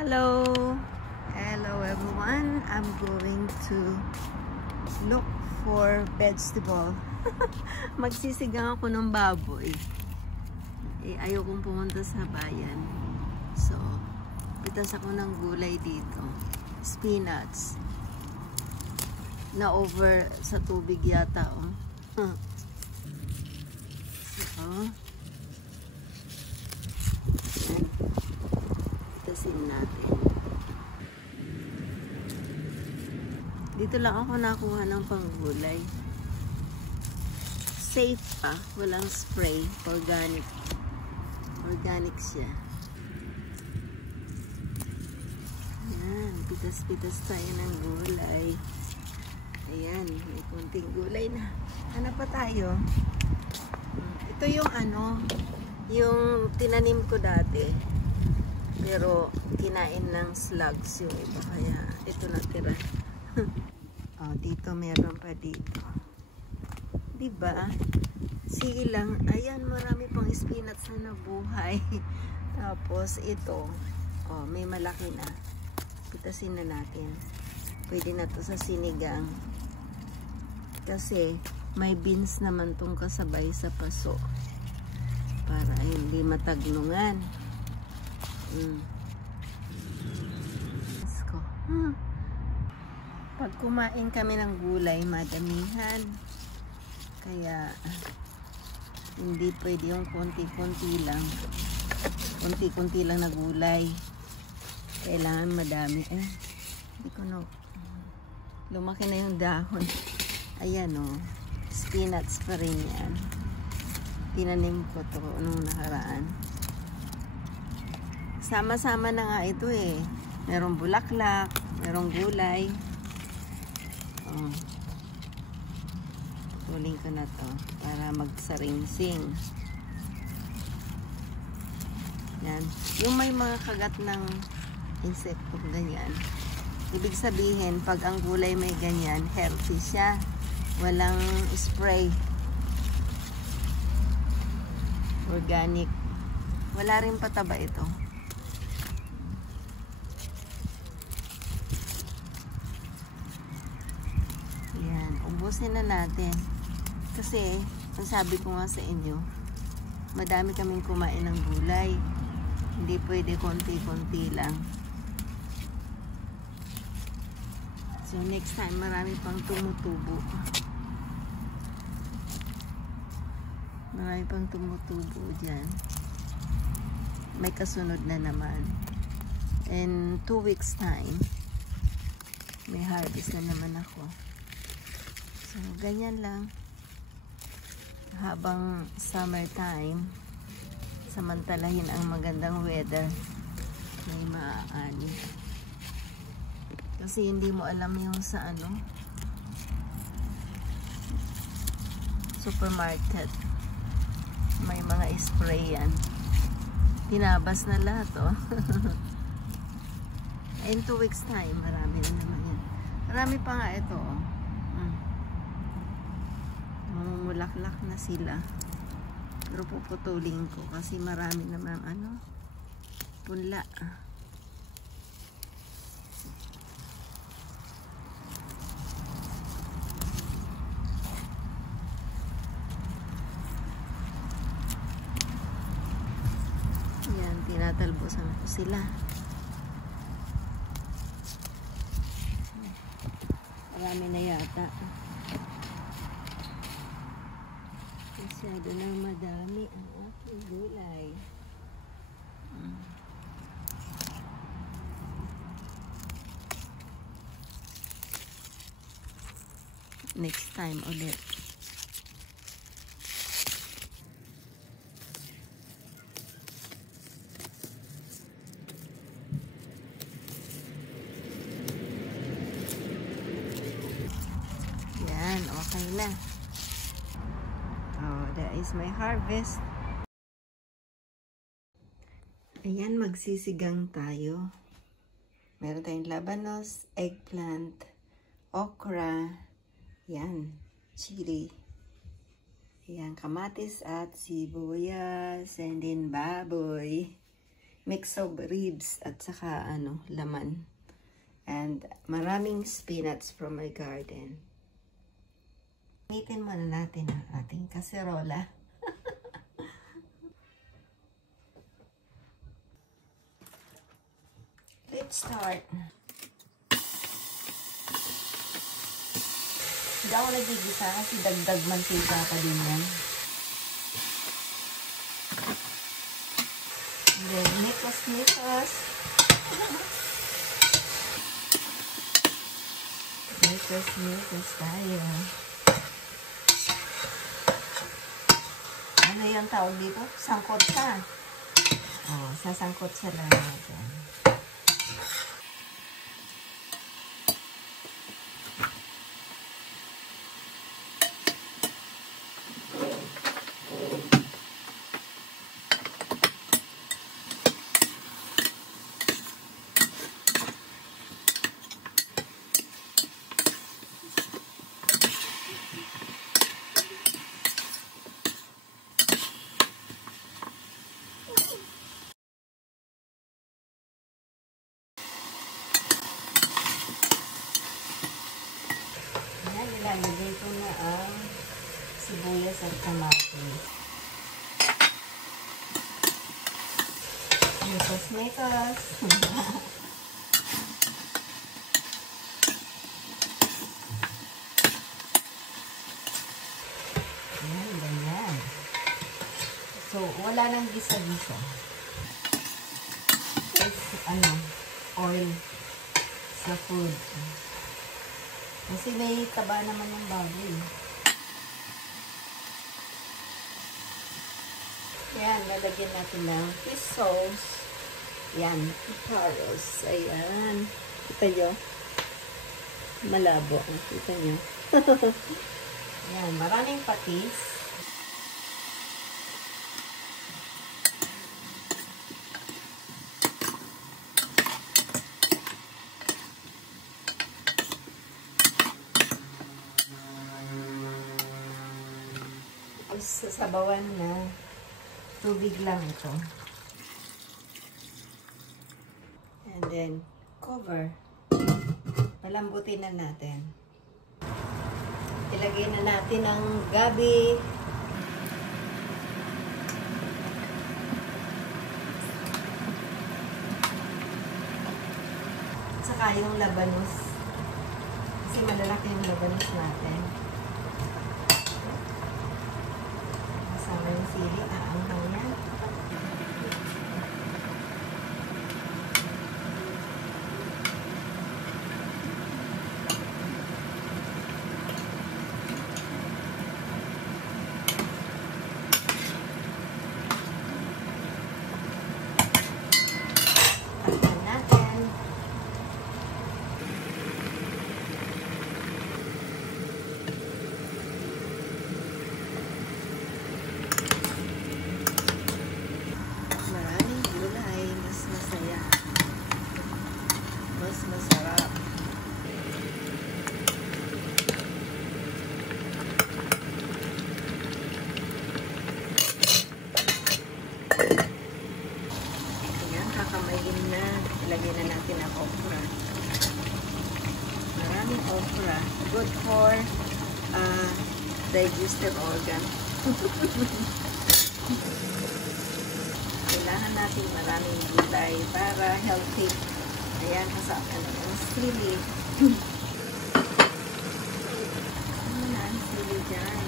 Hello! Hello everyone! I'm going to look for vegetable. Magsisigang ako ng baboy. Ayokong pumunta sa bayan. So, pitas ako ng gulay dito. Spinach. Na over sa tubig yata, oh. So, natin. Dito lang ako nakuha ng panggulay. Safe pa. Walang spray. Organic. Organic siya. Ayan. Pitas-pitas tayo ng gulay. Ayan. May konting gulay na. Ano pa tayo? Ito yung yung tinanim ko dati. Pero kinain ng slugs yung iba, kaya ito natira. Oh, dito meron pa dito. Diba? Sige lang. Ayan, marami pang spinach na nabuhay. Tapos ito, oh, may malaki na. Pitasin na natin. Pwede na to sa sinigang. Kasi may beans naman tong kasabay sa paso. Para hindi matagnungan. Pag kumain kami ng gulay, madamihan. Kaya hindi pwede yung konti-konti lang. Konti-konti lang na gulay. Kailangan madami. Hindi ko no. Lumaki na yung dahon. Ayan o. Spinach pa rin yan. Tinanim ko to nung nakaraan. Sama-sama na nga ito eh. Merong bulaklak, merong gulay. Oh. Tuling ko na to para magsaringsing. Yan. Yung may mga kagat ng insekto ganyan. Ibig sabihin, pag ang gulay may ganyan, healthy siya. Walang spray. Organic. Wala rin pataba ito. Ubusin na natin. Kasi, ang sabi ko nga sa inyo, madami kaming kumain ng gulay. Hindi pwede konti-konti lang. So, next time, marami pang tumutubo. Marami pang tumutubo dyan. May kasunod na naman. In 2 weeks time, may harvest na naman ako. So, ganyan lang. Habang summertime, samantalahin ang magandang weather, may maaani. Kasi hindi mo alam yung sa supermarket. May mga spray yan. Tinabas na lahat, oh. In 2 weeks time, marami na naman yan. Marami pa nga ito, oh. Mulaklak na sila. Pero puputulin ko kasi marami naman punla. Yan, tinatalbosan ko sila. Marami na yata. Masyado nang madami ang aking gulay. Next time ulit. Yan, okay na. That is my harvest. Ayan, magsisigang tayo. Meron tayong labanos, eggplant, okra, yan, chili, yan, kamatis at sibuyas, and then baboy. mix of ribs at saka ano, laman. And maraming spinach from my garden. Initin muna natin ang ating kaserola. Let's start. Hindi ako nagigisa kasi dagdag mantika pa din yan. Then, mikos. Mikos tayo. Ano yung tawag dito? Sangkot ka. Oh, sasangkot sa lang natin. Ilalagay ko na ang sibuyas at kamatis. Mikos. Ayan, ganyan. So, wala nang gisa-gisa. Oil sa food. Kasi may taba naman yung baboy. Ayan, lalagyan natin ng fish sauce. Ayan, iparos. Ayan. Kita nyo? Malabo. Kita nyo? Ayan, maraming patis. Sasabawan na tubig lang ito. And then, cover. Palambutin na natin. Ilagay na natin ang gabi. At saka yung labanos. Kasi malalaki yung labanos natin. Sama yung sili, aanghaw yan. Takpan natin. Masarap. Ayan, kakamayin na. Ilagay na natin ang okra. Maraming okra. Good for digestive organ. Kailangan natin maraming gulay para healthy. Ayan, kasama ang sili. Ano na ang sili dyan?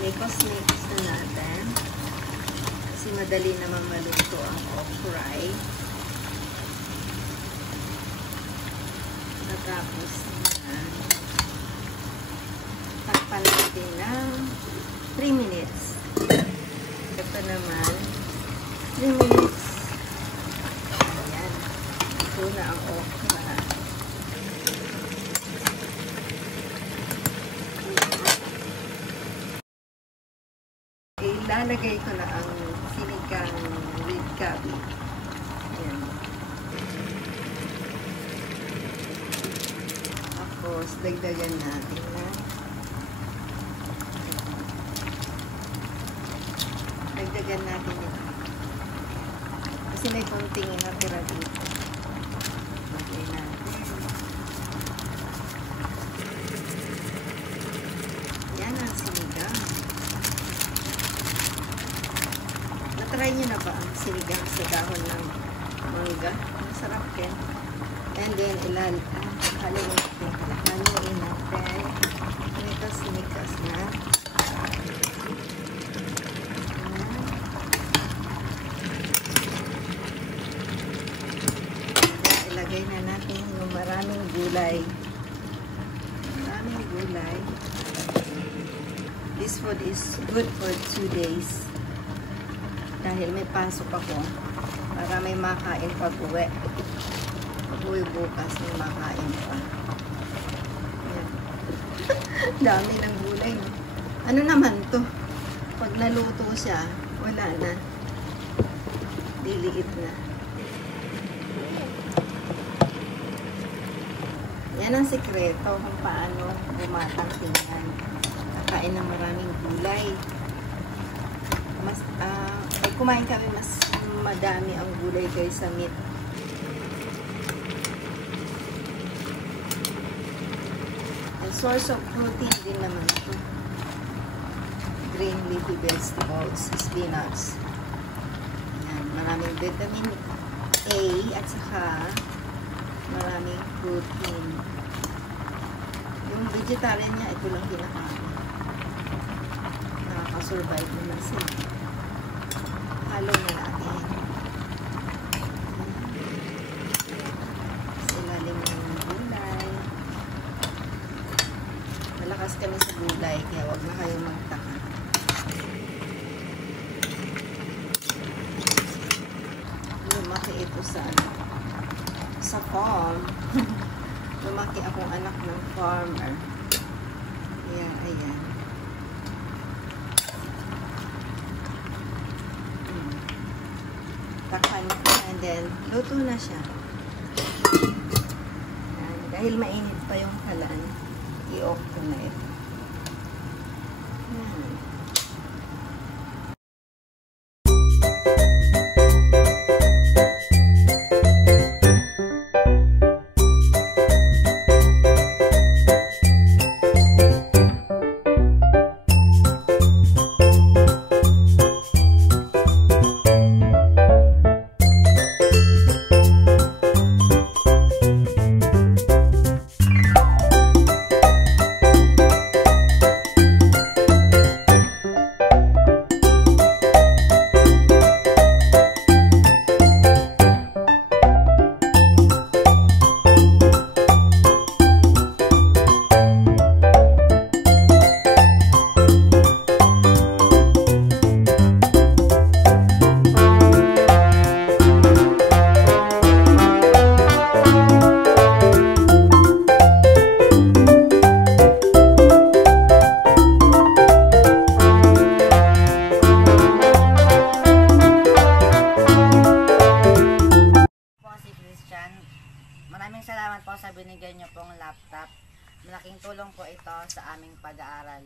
Mikos na natin. Kasi madali naman maluto ang okra. Tapos na. Takpan natin ng 3 minutes. Ito naman, 3 minutes. Ito na ang okra. Ilalagay ko na ang sinigang red gabi. Ayan. Tapos, dagdagan natin na. Dagdagan natin ito. Kasi may konting natira dito. Lagay natin. Yan ang sinigang. Natry nyo na ba ang sinigang sa dahon ng mangga? Masarap yan. And then, haluin natin. Haluin natin. Sinikas na. Ilagay na natin yung maraming gulay. Maraming gulay. This food is good for 2 days. Dahil may pasok ako. Para may makain pag uwi. Pag uwi bukas, may makain pa. Yan. Dami ng gulay. Ano naman to? Pag naluto siya, wala na. Diliit na. Yan ang sikreto kung paano bumatang tingnan. Kakain ng maraming gulay. Pag kumain kami, mas madami ang gulay kaysa meat. And source of protein din naman ito. Green leafy vegetables, spinach. Ayan, maraming vitamin A at saka maraming protein. Yung vegetarian niya, ito lang kinakain. Nakakasurvive naman sila. Halo na natin. Silalim ng gulay. Malakas kami sa gulay, kaya wag na kayo magtaka. Lumaki ito sa farm. Lumaki akong anak ng farmer. Ayan, ayan. Takpan and then luto na siya. Ayan. Dahil mainit pa yung kalan, i-off ko na ito. Ayan. Maraming salamat po sa binigay niyo pong laptop. Malaking tulong po ito sa aming pag-aaral.